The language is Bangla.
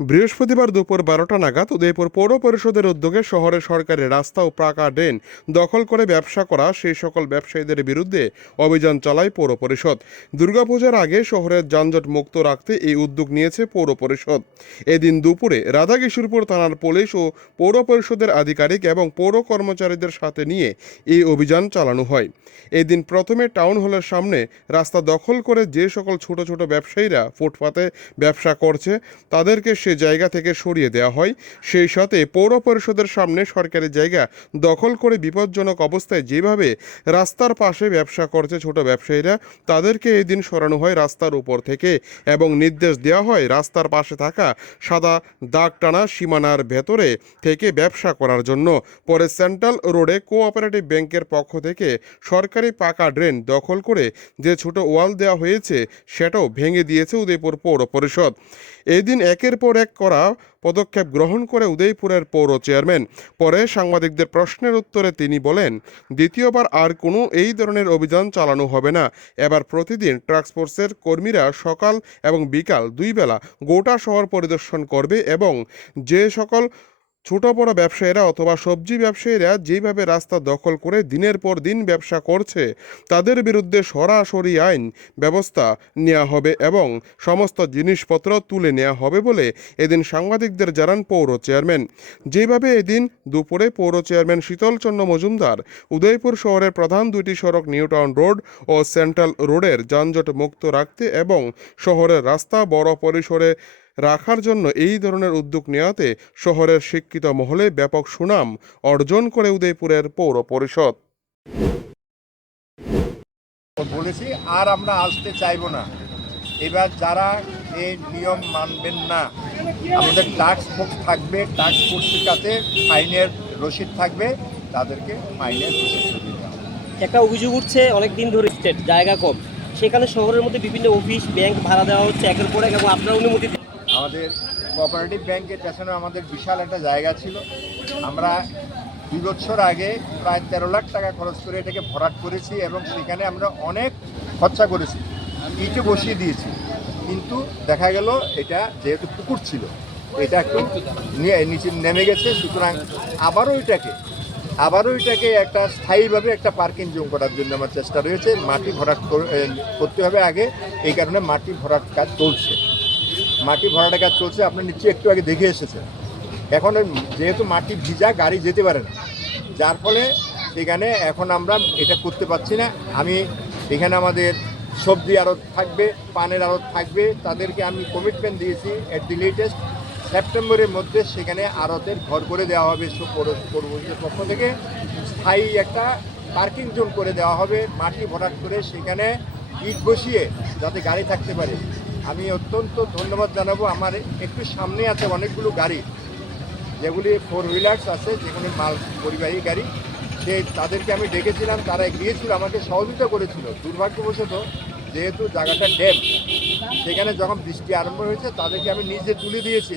বৃহস্পতিবার দুপুর বারোটা নাগাদ উদয়পুর পৌর পরিষদের উদ্যোগে শহরের সরকারি রাস্তা ও পাকা ড্রেন দখল করে ব্যবসা করা সেই সকল ব্যবসায়ীদের বিরুদ্ধে অভিযান চালায় পৌর পরিষদ। দুর্গাপূজার আগে শহরের যানজট মুক্ত রাখতে এই উদ্যোগ নিয়েছে পৌর পরিষদ। এদিন দুপুরে রাধা রাধাকিশোরপুর থানার পুলিশ ও পৌর পরিষদের আধিকারিক এবং পৌর কর্মচারীদের সাথে নিয়ে এই অভিযান চালানো হয়। এদিন প্রথমে টাউন হলের সামনে রাস্তা দখল করে যে সকল ছোট ছোট ব্যবসায়ীরা ফুটপাতে ব্যবসা করছে, তাদেরকে সে জায়গা থেকে সরিয়ে দেওয়া হয়। সেই সাথে পৌর পরিষদের সামনে সরকারি জায়গা দখল করে বিপজ্জনক অবস্থায় যেভাবে রাস্তার পাশে ব্যবসা করছে ছোট ব্যবসায়ীরা, তাদেরকে এই দিন সরানো হয় রাস্তার উপর থেকে এবং নির্দেশ দেওয়া হয় রাস্তার পাশে থাকা সাদা দাগ টানা সীমানার ভেতরে থেকে ব্যবসা করার জন্য। পরে সেন্ট্রাল রোডে কোঅপারেটিভ ব্যাংকের পক্ষ থেকে সরকারি পাকা ড্রেন দখল করে যে ছোট ওয়াল দেওয়া হয়েছে, সেটাও ভেঙে দিয়েছে উদয়পুর পৌর পরিষদ। এই দিন একের পর এক করা পদক্ষেপ গ্রহণ করে উদয়পুরের পৌর চেয়ারম্যান। পরে সাংবাদিকদের প্রশ্নের উত্তরে তিনি বলেন, দ্বিতীয়বার আর কোনো এই ধরনের অভিযান চালানো হবে না। এবার প্রতিদিন ট্রাক্সফোর্সের কর্মীরা সকাল এবং বিকাল দুই বেলা গোটা শহর পরিদর্শন করবে এবং যে সকল ছোট বড় ব্যবসায়ীরা অথবা সবজি ব্যবসায়ীরা যেভাবে রাস্তা দখল করে দিনের পর দিন ব্যবসা করছে, তাদের বিরুদ্ধে সরাসরি আইন ব্যবস্থা নেওয়া হবে এবং সমস্ত জিনিসপত্র তুলে নেওয়া হবে বলে এদিন সাংবাদিকদের জানান পৌর চেয়ারম্যান। যেভাবে এদিন দুপুরে পৌর চেয়ারম্যান শীতলচন্দ্র মজুমদার, উদয়পুর শহরের প্রধান দুইটি সড়ক নিউটাউন রোড ও সেন্ট্রাল রোডের যানজট মুক্ত রাখতে এবং শহরের রাস্তা বড় পরিসরে রাখার জন্য এই ধরনের উদ্যোগ নেওয়াতে শহরের শিক্ষিত মহলে ব্যাপক সুনাম অর্জন করে উদয়পুরের পৌর পরিষদ। বলেছি আর আমরা আসতে চাইব না। এবার যারা এই নিয়ম মানবেন না আমাদের টাস্ক ফোর্স থাকবে টাস্ক ফোর্সের কাছে ফাইনের রসিদ থাকবে তাদেরকে ফাইনের রসিদ একটা অভিযোগ উঠছে অনেক দিন ধরে স্টেট জায়গা কম। সেখানে শহরের মধ্যে বিভিন্ন অফিস ব্যাংক ভাড়া দেওয়া হচ্ছে একের পর এক এবং আপনার অনুমতি আমাদের কোঅপারেটিভ ব্যাংকের পেছনে আমাদের বিশাল একটা জায়গা ছিল। আমরা দুই বছর আগে প্রায় তেরো লাখ টাকা খরচ করে এটাকে ভরাট করেছি এবং সেখানে আমরা অনেক খরচা করেছি। ইটও বসিয়ে দিয়েছি। কিন্তু দেখা গেল এটা যেহেতু পুকুর ছিল, এটা একটু নিচে নেমে গেছে। সুতরাং আবারও এটাকে আবারও এটাকে একটা স্থায়ীভাবে একটা পার্কিং জোন করার জন্য আমার চেষ্টা রয়েছে। মাটি ভরাট কর- করতে হবে আগে। এই কারণে মাটি ভরাট কাজ চলছে। মাটি ভরাটা কাজ চলছে, আপনি নিশ্চয়ই একটু আগে দেখে এসেছেন। এখন যেহেতু মাটি ভিজা, গাড়ি যেতে পারে না। যার ফলে সেখানে এখন আমরা এটা করতে পারছি না। আমি এখানে আমাদের সবজি আড়ত থাকবে, পানের আড়ত থাকবে, তাদেরকে আমি কমিটমেন্ট দিয়েছি এট দি লেটেস্ট সেপ্টেম্বরের মধ্যে সেখানে আড়তের ঘর করে দেওয়া হবে পৌরসভার পক্ষ থেকে। স্থায়ী একটা পার্কিং জোন করে দেওয়া হবে, মাটি ভরাট করে সেখানে ইট বসিয়ে যাতে গাড়ি থাকতে পারে। আমি অত্যন্ত ধন্যবাদ জানাব। আমার একটু সামনে আছে অনেকগুলো গাড়ি, যেগুলি ফোর হুইলার্স আছে যেগুলি মাল, পরিবাহী গাড়ি। সে তাদেরকে আমি ডেকেছিলাম, তারা গিয়েছিল, আমাকে সহযোগিতা করেছিল। দুর্ভাগ্যবশত যেহেতু জায়গাটা ড্যাম সেখানে যখন বৃষ্টি আরম্ভ হয়েছে, তাদেরকে আমি নিজে তুলে দিয়েছি।